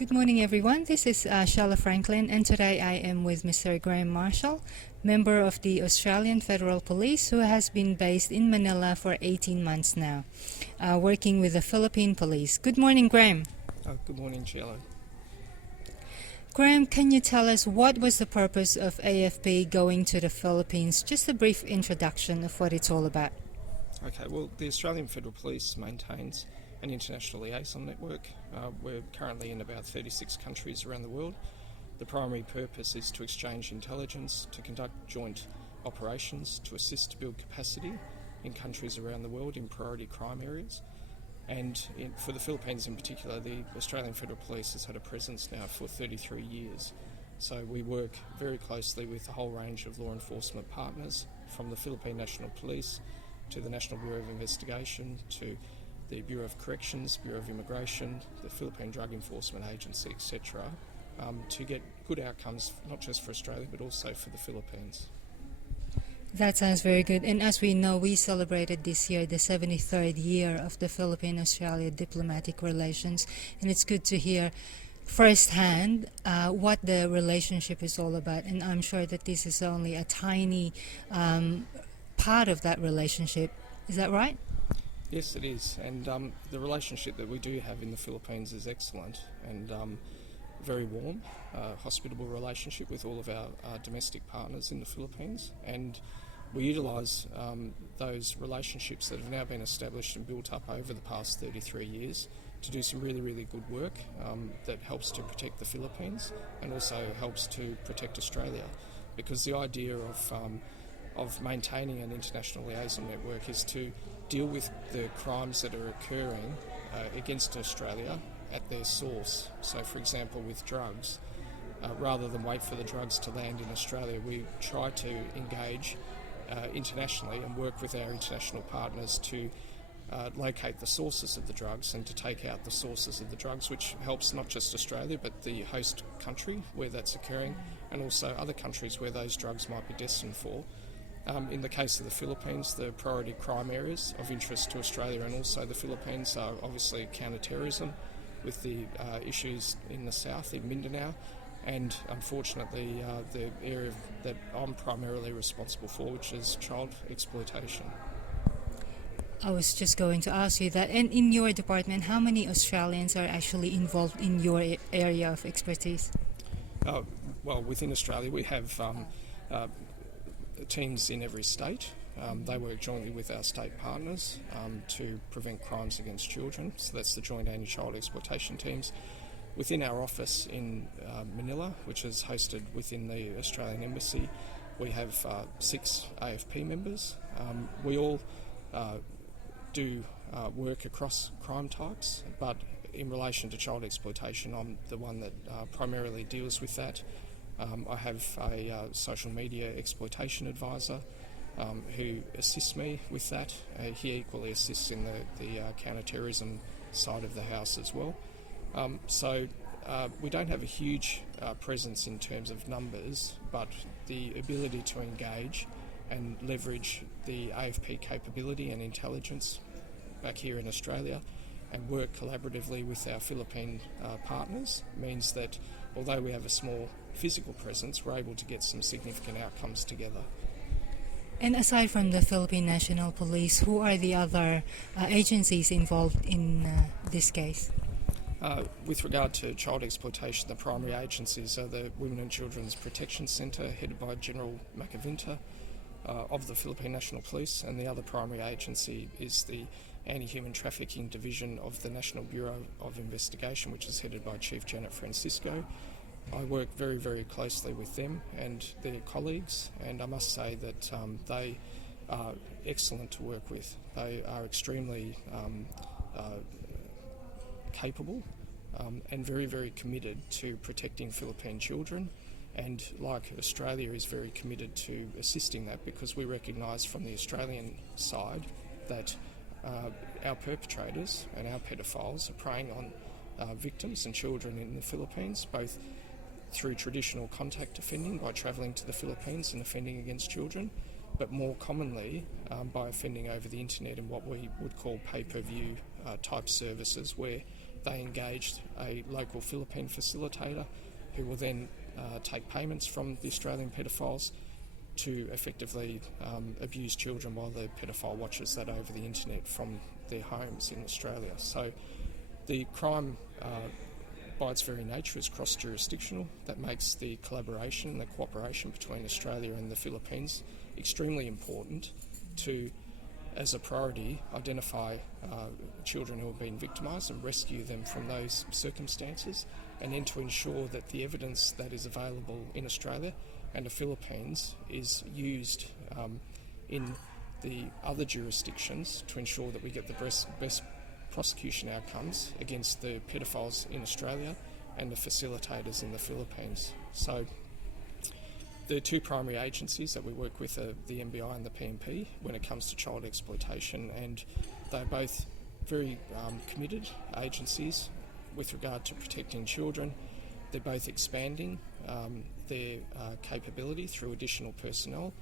Good morning, everyone. This is Cielo Franklin, and today I am with Mr. Graeme Marshall, member of the Australian Federal Police, who has been based in Manila for 18 months now, working with the Philippine Police. Good morning, Graeme. Good morning, Cielo. Graeme, can you tell us what was the purpose of AFP going to the Philippines? Just a brief introduction of what it's all about. Okay, well, the Australian Federal Police maintains an international liaison network. We're currently in about 36 countries around the world. The primary purpose is to exchange intelligence, to conduct joint operations, to assist to build capacity in countries around the world in priority crime areas. And for the Philippines in particular, the Australian Federal Police has had a presence now for 33 years. So we work very closely with a whole range of law enforcement partners, from the Philippine National Police to the National Bureau of Investigation to the Bureau of Corrections, Bureau of Immigration, the Philippine Drug Enforcement Agency, etc., to get good outcomes, not just for Australia, but also for the Philippines. That sounds very good. And as we know, we celebrated this year the 73rd year of the Philippine-Australia diplomatic relations, and it's good to hear firsthand what the relationship is all about. And I'm sure that this is only a tiny part of that relationship. Is that right? Yes, it is, and the relationship that we do have in the Philippines is excellent and very warm, hospitable relationship with all of our domestic partners in the Philippines, and we utilise those relationships that have now been established and built up over the past 33 years to do some really, really good work that helps to protect the Philippines and also helps to protect Australia, because the idea of maintaining an international liaison network is to deal with the crimes that are occurring against Australia at their source. So, for example, with drugs, rather than wait for the drugs to land in Australia, we try to engage internationally and work with our international partners to locate the sources of the drugs and to take out the sources of the drugs, which helps not just Australia but the host country where that's occurring, and also other countries where those drugs might be destined for. In the case of the Philippines, the priority crime areas of interest to Australia and also the Philippines are obviously counter-terrorism, with the issues in the south, in Mindanao, and unfortunately the area that I'm primarily responsible for, which is child exploitation. I was just going to ask you that. And in your department, how many Australians are actually involved in your area of expertise? Well, within Australia we have teams in every state. They work jointly with our state partners to prevent crimes against children. So that's the Joint Anti-Child Exploitation Teams. Within our office in Manila, which is hosted within the Australian Embassy, we have 6 AFP members. We all do work across crime types, but in relation to child exploitation, I'm the one that primarily deals with that. I have a social media exploitation advisor who assists me with that. He equally assists in the counter-terrorism side of the house as well. So we don't have a huge presence in terms of numbers, but the ability to engage and leverage the AFP capability and intelligence back here in Australia and work collaboratively with our Philippine partners means that although we have a small physical presence, we're able to get some significant outcomes together. And aside from the Philippine National Police, who are the other agencies involved in this case? With regard to child exploitation, the primary agencies are the Women and Children's Protection Centre, headed by General Macavinta of the Philippine National Police, and the other primary agency is the Anti-Human Trafficking Division of the National Bureau of Investigation, which is headed by Chief Janet Francisco. I work very, very closely with them and their colleagues, and I must say that they are excellent to work with. They are extremely capable and very, very committed to protecting Philippine children, and like Australia is very committed to assisting that, because we recognise from the Australian side that our perpetrators and our pedophiles are preying on victims and children in the Philippines, both through traditional contact offending by travelling to the Philippines and offending against children, but more commonly by offending over the internet in what we would call pay-per-view type services, where they engaged a local Philippine facilitator who will then take payments from the Australian pedophiles to effectively abuse children while the pedophile watches that over the internet from their homes in Australia. So the crime, by its very nature, is cross-jurisdictional. That makes the collaboration and the cooperation between Australia and the Philippines extremely important to, as a priority, identify children who have been victimised and rescue them from those circumstances, and then to ensure that the evidence that is available in Australia and the Philippines is used in the other jurisdictions to ensure that we get the best prosecution outcomes against the pedophiles in Australia and the facilitators in the Philippines. So the two primary agencies that we work with are the NBI and the PNP when it comes to child exploitation, and they're both very committed agencies with regard to protecting children. They're both expanding their capability through additional personnel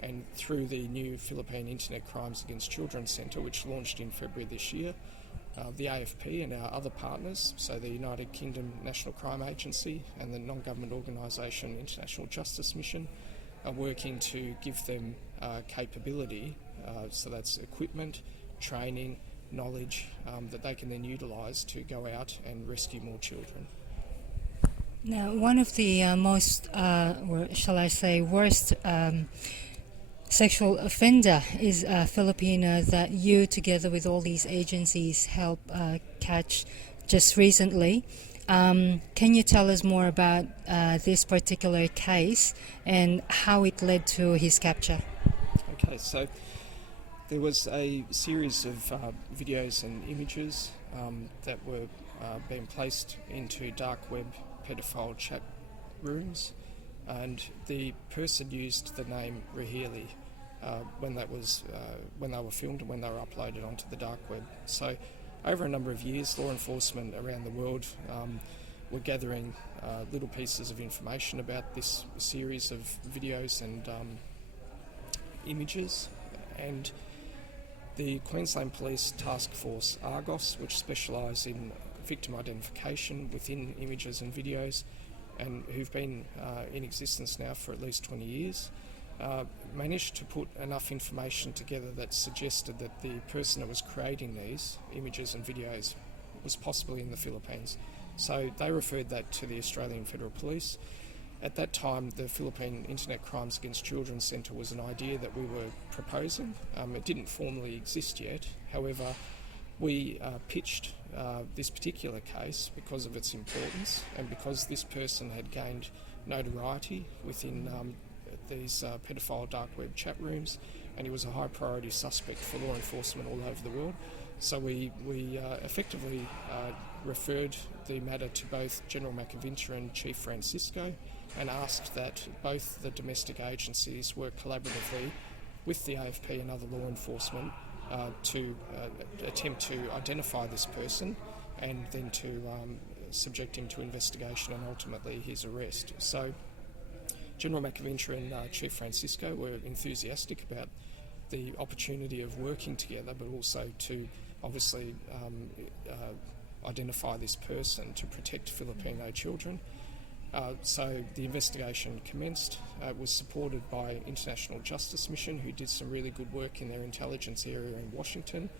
and through the new Philippine Internet Crimes Against Children Centre, which launched in February this year. The AFP and our other partners, so the United Kingdom National Crime Agency and the non-government organisation International Justice Mission, are working to give them capability, so that's equipment, training, knowledge, that they can then utilise to go out and rescue more children. Now, one of the most, or shall I say, worst sexual offender is a Filipino that you, together with all these agencies, help catch just recently. Can you tell us more about this particular case and how it led to his capture? Okay, so there was a series of videos and images that were being placed into dark web pedophile chat rooms, and the person used the name Rahili when they were filmed and when they were uploaded onto the dark web. So over a number of years, law enforcement around the world were gathering little pieces of information about this series of videos and images, and the Queensland Police Task Force Argos, which specialise in victim identification within images and videos, and who've been in existence now for at least 20 years, managed to put enough information together that suggested that the person that was creating these images and videos was possibly in the Philippines. So they referred that to the Australian Federal Police. At that time, the Philippine Internet Crimes Against Children Centre was an idea that we were proposing. It didn't formally exist yet. However, we pitched this particular case because of its importance and because this person had gained notoriety within these pedophile dark web chat rooms, and he was a high priority suspect for law enforcement all over the world. So we effectively referred the matter to both General McAvinter and Chief Francisco and asked that both the domestic agencies work collaboratively with the AFP and other law enforcement to attempt to identify this person and then to subject him to investigation and ultimately his arrest. So General McAvinter and Chief Francisco were enthusiastic about the opportunity of working together, but also to obviously identify this person to protect Filipino children. So the investigation commenced. It was supported by International Justice Mission, who did some really good work in their intelligence area in Washington.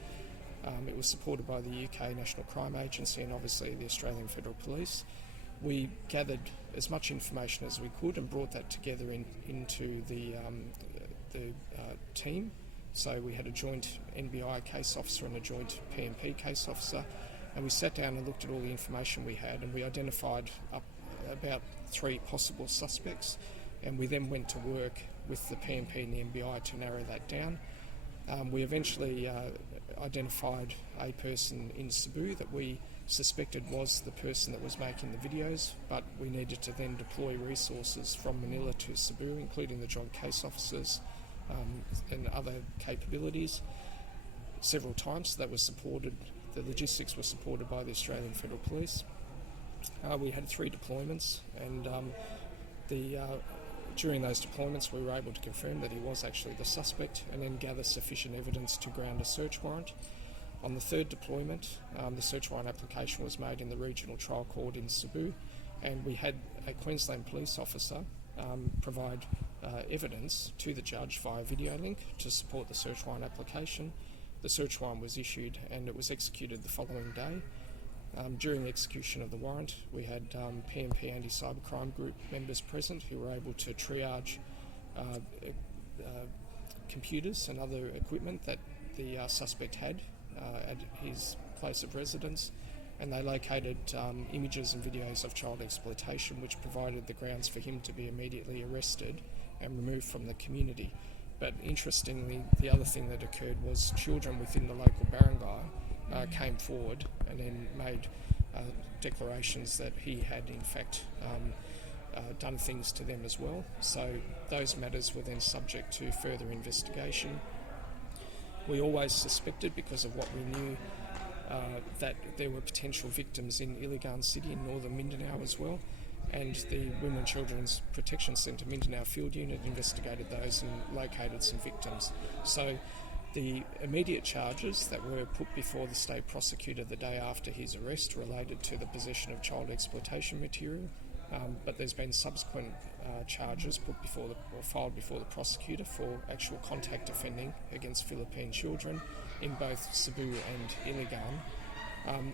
It was supported by the UK National Crime Agency and obviously the Australian Federal Police. We gathered as much information as we could and brought that together into the team. So we had a joint NBI case officer and a joint PNP case officer, and we sat down and looked at all the information we had, and we identified up about 3 possible suspects, and we then went to work with the PNP and the NBI to narrow that down. We eventually identified a person in Cebu that we suspected was the person that was making the videos, but we needed to then deploy resources from Manila to Cebu, including the joint case officers and other capabilities several times. So that was supported, the logistics were supported by the Australian Federal Police. We had 3 deployments, and during those deployments we were able to confirm that he was actually the suspect and then gather sufficient evidence to ground a search warrant. On the third deployment, the search warrant application was made in the regional trial court in Cebu, and we had a Queensland police officer provide evidence to the judge via video link to support the search warrant application. The search warrant was issued and it was executed the following day. During the execution of the warrant, we had PNP anti-cybercrime group members present who were able to triage computers and other equipment that the suspect had at his place of residence, and they located images and videos of child exploitation, which provided the grounds for him to be immediately arrested and removed from the community. But interestingly, the other thing that occurred was children within the local barangay came forward and then made declarations that he had in fact done things to them as well. So those matters were then subject to further investigation. We always suspected, because of what we knew, that there were potential victims in Iligan City in northern Mindanao as well, and the Women and Children's Protection Centre Mindanao Field Unit investigated those and located some victims. So the immediate charges that were put before the state prosecutor the day after his arrest related to the possession of child exploitation material, but there's been subsequent charges filed before the prosecutor for actual contact offending against Philippine children in both Cebu and Iligan.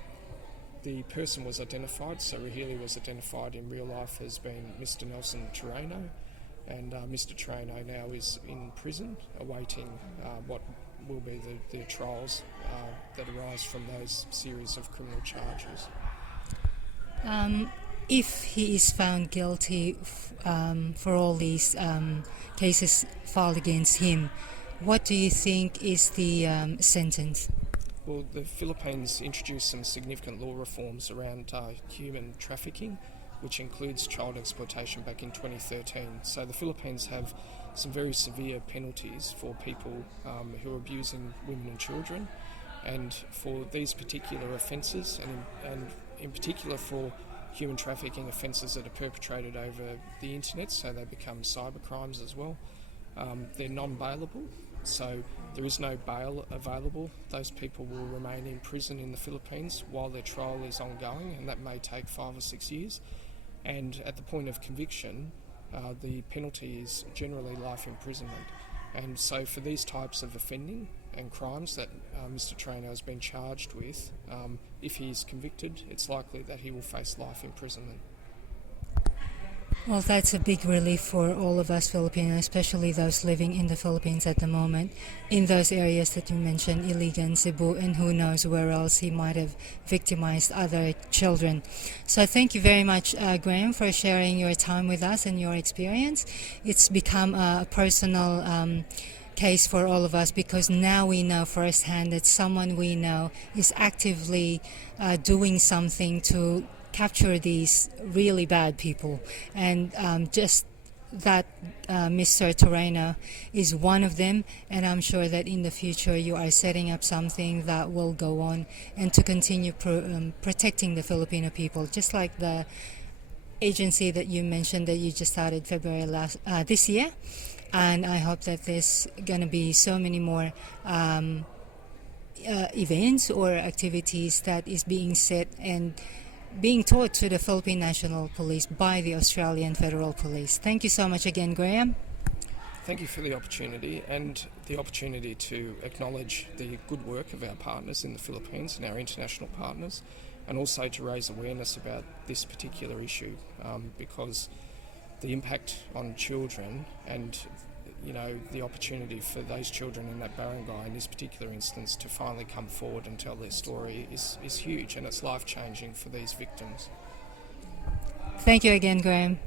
The person was identified, so Rahili was identified in real life as being Mr. Nelson Terreno, and Mr. Terreno now is in prison awaiting what will be the trials that arise from those series of criminal charges. If he is found guilty for all these cases filed against him, what do you think is the sentence? Well, the Philippines introduced some significant law reforms around human trafficking, which includes child exploitation back in 2013. So the Philippines have some very severe penalties for people who are abusing women and children, and for these particular offences, and in particular for human trafficking offences that are perpetrated over the internet, so they become cyber crimes as well. They're non-bailable, so there is no bail available. Those people will remain in prison in the Philippines while their trial is ongoing, and that may take 5 or 6 years. And at the point of conviction, the penalty is generally life imprisonment. And so for these types of offending and crimes that Mr. Terreno has been charged with, if he is convicted, it's likely that he will face life imprisonment. Well, that's a big relief for all of us Filipinos, especially those living in the Philippines at the moment, in those areas that you mentioned, Iligan, Cebu, and who knows where else he might have victimized other children. So thank you very much, Graeme, for sharing your time with us and your experience. It's become a personal case for all of us, because now we know firsthand that someone we know is actively doing something to capture these really bad people, and just that Mr. Terreno is one of them, and I'm sure that in the future you are setting up something that will go on and to continue protecting the Filipino people, just like the agency that you mentioned that you just started February this year. And I hope that there's going to be so many more events or activities that is being set and being taught to the Philippine National Police by the Australian Federal Police. Thank you so much again, Graeme. Thank you for the opportunity, and the opportunity to acknowledge the good work of our partners in the Philippines and our international partners, and also to raise awareness about this particular issue, because the impact on children and the opportunity for those children in that barangay in this particular instance to finally come forward and tell their story is huge, and it's life-changing for these victims. Thank you again, Graeme.